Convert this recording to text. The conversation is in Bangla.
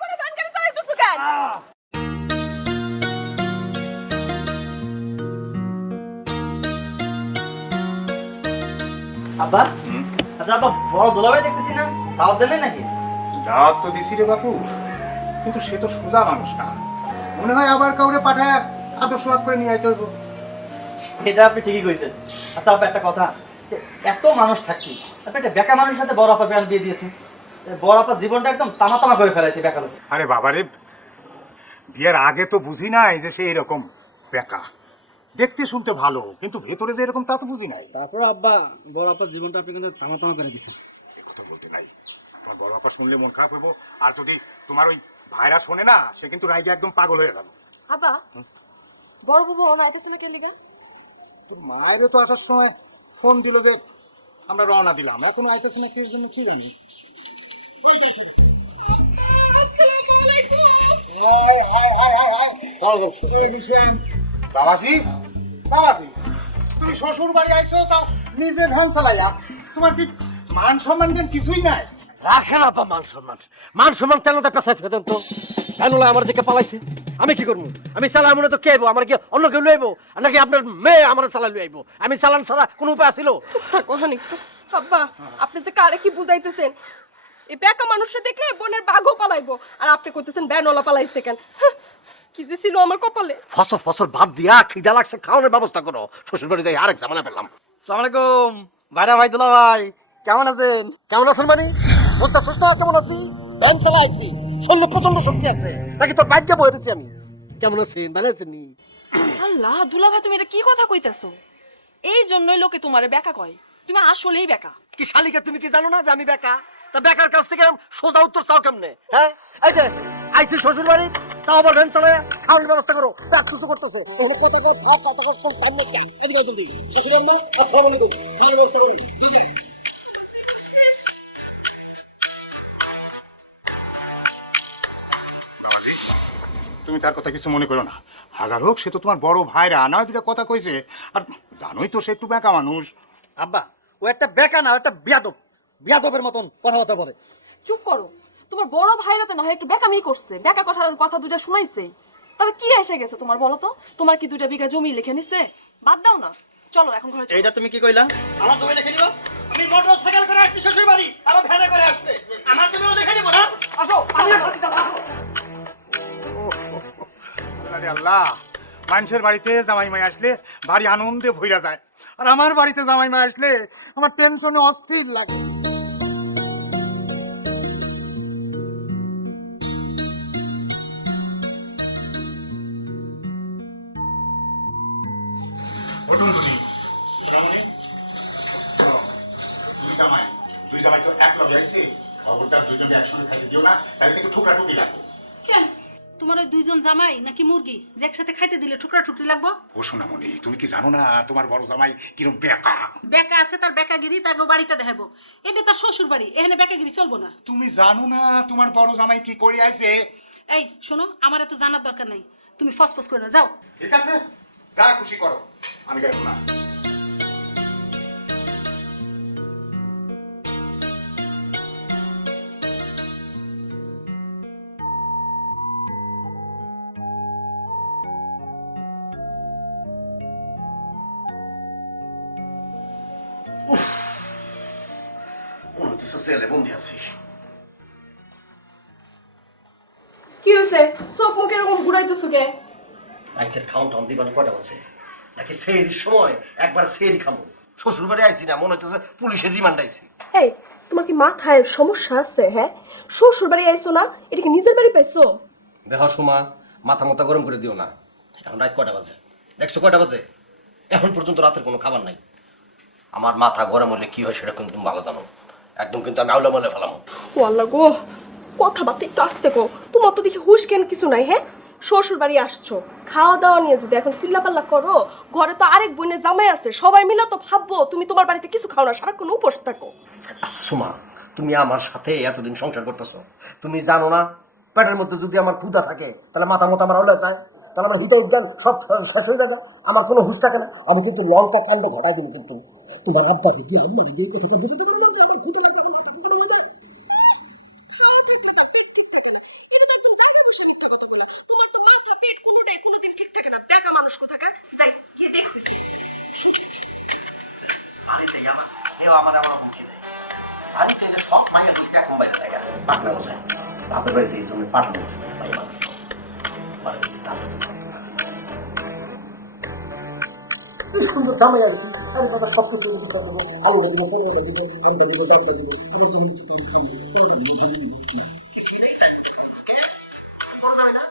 করে ফ্যান কেন চালাইতেছো কেন? আব্বা আচ্ছা আব্বা বড় দুলাভাই দেখতেছি না, দাওয়াত দেবে নাকি? দাওয়াত তো দিছি রে বাপু, কিন্তু সে তো সোজা মানুষ না, মনে হয় আবার কাউরে পাঠায় আদর্শ করে নিয়ে আইতে হইব। এটা আপনি ঠিকই কইছেন। আচ্ছা আব্বা একটা কথা, যে এত মানুষ থাকি আপনি একটা বেকা মানুষের সাথে বড় আপা বিয়ে দিয়েছেন, বড় আপার জীবনটা একদম তামা তামা করে ফেলাইছে বেকা লোক। আরে বাবারে, বিয়ের আগে তো বুঝি নাই যে সে এরকম বেকা, দেখতে শুনতে ভালো কিন্তু ভেতরে যে এরকম তা তো বুঝি নাই। তারপর আব্বা বড় আপার জীবনটা আপনি কিন্তু তামা তামা করে দিয়েছেন। কথা বলতে নাই, তোমার বড় আপা শুনলে মন খারাপ হইব, আর যদি তোমার ওই ভাইরা শোনে না, সে কিন্তু রাইজে একদম পাগল হয়ে যাবে। আব্বা বড় বাবু অন অত ছেলে কে লিগে? তোর মায়েরও তো আসার সময় ফোন দিল যে আমরা রওনা দিলাম, এখনো আইতেছে না, কি এর জন্য কি জানি। বাবাজি, বাবাজি, তুমি শ্বশুর বাড়ি আইছো, তাও নিজে ভ্যান চালাইয়া, তোমার কি মান সম্মান জ্ঞান কিছুই নাই? রাখেন আপা মান সম্মান, মান সম্মান তেলতে পেশাই ফেতেন তো। ভ্যানুলা আমার দিকে পালাইছে, আমি কি করবো? আমি চালা মনে তো কে আইবো? আমার কি অন্য কেউ লইব? নাকি আপনার মেয়ে আমার চালা লই আইবো? আমি চালান ছাড়া কোনো উপায় আছিল? চুপ থাকো হানি তো। আব্বা আপনি তো কারে কি বুঝাইতেছেন? এই বেকা মানুষটা দেখলে বোনের বাঘও পালাইবো, আর আপনি কইতেছেন ব্যানওয়ালা পালাইছে কেন? হাহ, কি যে ছিল আমার কপালে। ফসল ফসল বাদ দিয়া খিদা লাগছে, খাওয়ানোর ব্যবস্থা করো। শ্বশুর বাড়িতে আরেক ঝামেলা পেলাম। আসসালামু আলাইকুম ভাইরা, ভাই দুলা ভাই কেমন আছেন? কেমন আছেন মানে? বলতে সুস্থ কেমন আছি? ভ্যান চালাইছি, শরীরে প্রচন্ড শক্তি আছে, নাকি তোর বাইকে বয়ে দিচ্ছি আমি। কেমন আছেন? ভালো আছেন? আল্লাহ দুলাভাই, তুমি এটা কি কথা কইতাছো? এই জন্যই লোকে তোমারে বেকা কয়, তুমি আসলেই বেকা। কি শালিকা, তুমি কি জানো না যে আমি বেকা? তা বেকার কাছ থেকে সোজা উত্তর চাও কেমনে? হ্যাঁ, এই যে আইসি শ্বশুর বাড়ি, তাও আবার ভ্যান চালায় খাওয়ানোর ব্যবস্থা করো, ব্যবস্থা করতেছো। তোমরা কথা কও, কথা কও, কোন কাম নেই। এদিকে জলদি, শ্বশুর আম্মা আসসালামু আলাইকুম, খাওয়ানোর ব্যবস্থা করুন। বাবাজি, তুমি তার কথা কিছু মনে করো না, হাজার হোক সে তো তোমার বড় ভাইরা, না দুটা কথা কইছে, আর জানোই তো সে একটু বেকা মানুষ। আব্বা ও একটা বেকা না, একটা বিয়াদব, বিয়াদবের মতন কথাবার্তা বলে। চুপ করো, তোমার বড় ভাইরা তো না হয় একটু বেকামি করছে, বেকা কথা কথা দুটা শুনাইছে, তবে কি এসে গেছে তোমার বলো তো? তোমার কি 2 বিঘা জমি লিখে নিছে? বাদ দাও না, চলো এখন ঘরে চলো। এইটা তুমি কি কইলা? আমার জমি লিখে নিব? আমি মোটরসাইকেল করে আসছি শ্বশুর বাড়ি, আবার ভ্যানে করে আসছে, আমার জমিও লিখে নিব না? আসো, আমি আসছি দাদা। আরে আল্লাহ, মানুষের বাড়িতে জামাই মাই আসলে ভারী আনন্দে ভইরা যায়, আর আমার বাড়িতে জামাই মাই আসলে আমার টেনশনে অস্থির লাগে। দুই জামাই তো এক লগে আইছে, খবরটা দুইজনে একসঙ্গে খাইতে দিও না, তাহলে কিন্তু ঠুকরা টুকরি লাগবে। কেন তোমার ওই 2জন জামাই নাকি মুরগি যে একসাথে খাইতে দিলে টুকরা টুকরি লাগবো? ও সোনামণি, তুমি কি জানো না তোমার বড় জামাই কিরম বেকা? বেকা আছে, তার বেকাগিরি তাকে বাড়িতে দেখাবো, এটা তার শ্বশুর বাড়ি, এখানে বেকাগিরি চলবো না। তুমি জানো না তোমার বড় জামাই কি করে আইছে? এই শোনো, আমার এত জানার দরকার নাই, তুমি ফসফস করে না, যাও। ঠিক আছে, যা খুশি করো, আমি গাইব না। সেলে বন্দি আছি। কি হইছে? চোখ মুখ এরকম ঘুরাইতেছো কে? রাইতের খাওন টাউন দিবানি কটা আছে নাকি? সেই সময় একবার সেই খামো। শ্বশুর বাড়ি আইছি না, মনে হইতেছে পুলিশের রিমান্ড আইছি। এই তোমার কি মাথায় সমস্যা আছে? হ্যাঁ, শ্বশুর বাড়ি আইছো না, এটা কি নিজের বাড়ি পাইছো? দেখো সুমা, মাথা মাথা গরম করে দিও না। এখন রাত কটা বাজে দেখছো? কটা বাজে? এখন পর্যন্ত রাতের কোনো খাবার নাই। আমার মাথা গরম হলে কি হয় সেটা কিন্তু তুমি ভালো জানো। একদম কিন্তু আমি আউলা মালে ফেলাম। ও আল্লাহ গো, কথাবার্তা একটু আস্তে কো। তোমার তো দেখি হুশ জ্ঞান কিছু নাই। হ্যাঁ, শ্বশুর বাড়ি আসছো, খাওয়া দাওয়া নিয়ে যদি এখন চিল্লাপাল্লা করো, ঘরে তো আরেক বোনের জামাই আছে, সবাই মিলে তো ভাববো তুমি তোমার বাড়িতে কিছু খাও না, সারাক্ষণ উপোস থাকো। আচ্ছা সুমা, তুমি আমার সাথে এতদিন সংসার করতেছো, তুমি জানো না পেটের মধ্যে যদি আমার ক্ষুধা থাকে তাহলে মাথা মতো আমার হলে যায়, তাহলে আমার হিতাহিত জ্ঞান সব শেষ হয়ে যাবে, আমার কোনো হুশ থাকে না। আমি কিন্তু লঙ্কা কাণ্ড ঘটাই দিই, কিন্তু তোমার আব্বাকে কি আমি এই কথা বুঝতে পারবো না যে আমার ক্ষুধা লাগবে না। সেই আমার কেউ আমার মুখে দেয় বাড়িতে যে সব মাইয়া দুই টাকা মোবাইল থাকে পাকনা বসায় বাপের বাড়িতে তুমি পাঠানো ভাই মানুষ সুন্দর জামাই আসছি আরে বাবা সব কিছু আলু দিবে পনেরো দিবে ঘন্টা দিবে চারটা দিবে কোনো জিনিস তুমি খান দিবে কোনো দিন করতে হবে না